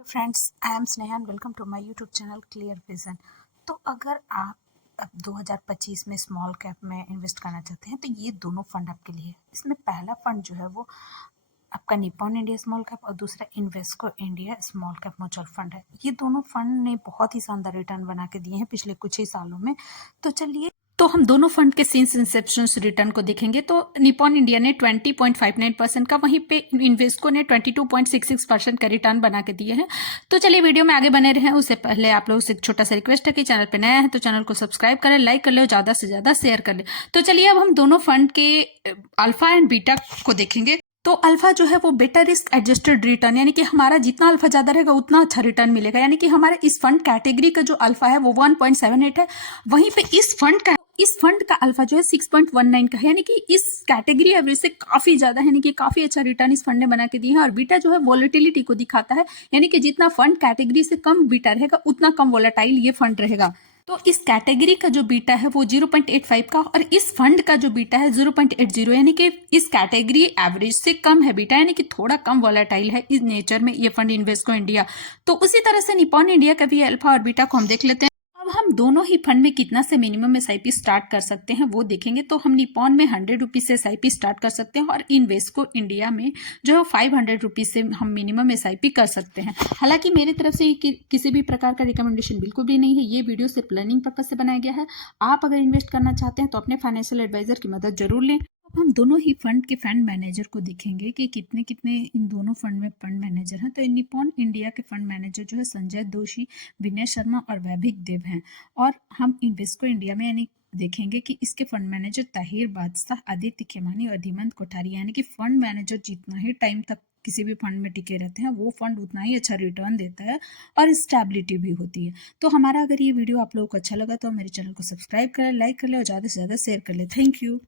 Friends, I am Sneha and welcome to my YouTube channel clear vision. तो अगर आप अब 2025 में स्मॉल कैप में इन्वेस्ट करना चाहते हैं तो ये दोनों फंड आपके लिए है। इसमें पहला फंड जो है वो आपका निप्पॉन इंडिया स्मॉल कैप और दूसरा Invesco India small cap mutual fund है। ये दोनों फंड ने बहुत ही शानदार रिटर्न बना के दिए हैं पिछले कुछ ही सालों में। तो चलिए हम दोनों फंड के सिंस इंसेप्शन रिटर्न को देखेंगे तो निप्पॉन इंडिया ने 20.59% का, वहीं पे इन्वेस्को ने 22.66% का रिटर्न बना के दिए हैं। तो चलिए वीडियो में आगे बने रहें उससे पहले आप लोगों से एक छोटा सा रिक्वेस्ट है कि चैनल पे नया है तो चैनल को सब्सक्राइब करें, लाइक कर ले और ज़्यादा से ज़्यादा शेयर कर ले। तो चलिए अब हम दोनों फंड के अल्फा एंड बीटा को देखेंगे। तो अल्फा जो है वो बेटर रिस्क एडजस्टेड रिटर्न, यानी कि हमारा जितना अल्फा ज्यादा रहेगा उतना अच्छा रिटर्न मिलेगा। यानी कि हमारे इस फंड कैटेगरी का जो अल्फा है वो 1.78 है, वहीं पे इस फंड का अल्फा जो है 6.19 का है, यानी कि इस कैटेगरी एवरेज से काफी ज्यादा है, यानी कि काफी अच्छा रिटर्न इस फंड ने बना के दिया है। और बीटा जो है वॉलेटिलिटी को दिखाता है, यानी कि जितना फंड कैटेगरी से कम बीटा रहेगा उतना कम वॉलेटाइल ये फंड रहेगा। तो इस कैटेगरी का जो बीटा है वो 0.85 का और इस फंड का जो बीटा है 0.80, यानी कि इस कैटेगरी एवरेज से कम है बीटा, यानी कि थोड़ा कम वॉलेटाइल है इस नेचर में ये फंड इन्वेस्को इंडिया। तो उसी तरह से निप्पॉन इंडिया का भी अल्फा और बीटा को हम देख लेते हैं। अब हम दोनों ही फंड में कितना से मिनिमम एसआईपी स्टार्ट कर सकते हैं वो देखेंगे। तो हम निप्पॉन में 100 रुपीज से एसआईपी स्टार्ट कर सकते हैं और इन्वेस्को इंडिया में जो है 500 रुपीज से हम मिनिमम एसआईपी कर सकते हैं। हालांकि मेरी तरफ से किसी भी प्रकार का रिकमेंडेशन बिल्कुल भी नहीं है, ये वीडियो सिर्फ लर्निंग पर्पज से बनाया गया है। आप अगर इन्वेस्ट करना चाहते हैं तो अपने फाइनेंशियल एडवाइजर की मदद जरूर लें। अब हम दोनों ही फंड के फंड मैनेजर को देखेंगे कि कितने कितने इन दोनों फंड में फंड मैनेजर हैं। तो निप्पॉन इंडिया के फंड मैनेजर जो है संजय दोषी, विनय शर्मा और वैभव देव हैं। और हम इन्वेस्को इंडिया में यानी देखेंगे कि इसके फंड मैनेजर ताहिर बादशाह, आदित्य खेमानी और धीमंत कोठारी, यानी कि फंड मैनेजर जितना ही टाइम तक किसी भी फंड में टिके रहते हैं वो फंड उतना ही अच्छा रिटर्न देता है और स्टेबिलिटी भी होती है। तो हमारा अगर ये वीडियो आप लोगों को अच्छा लगा तो मेरे चैनल को सब्सक्राइब करें, लाइक कर ले और ज़्यादा से ज़्यादा शेयर कर ले। Thank you.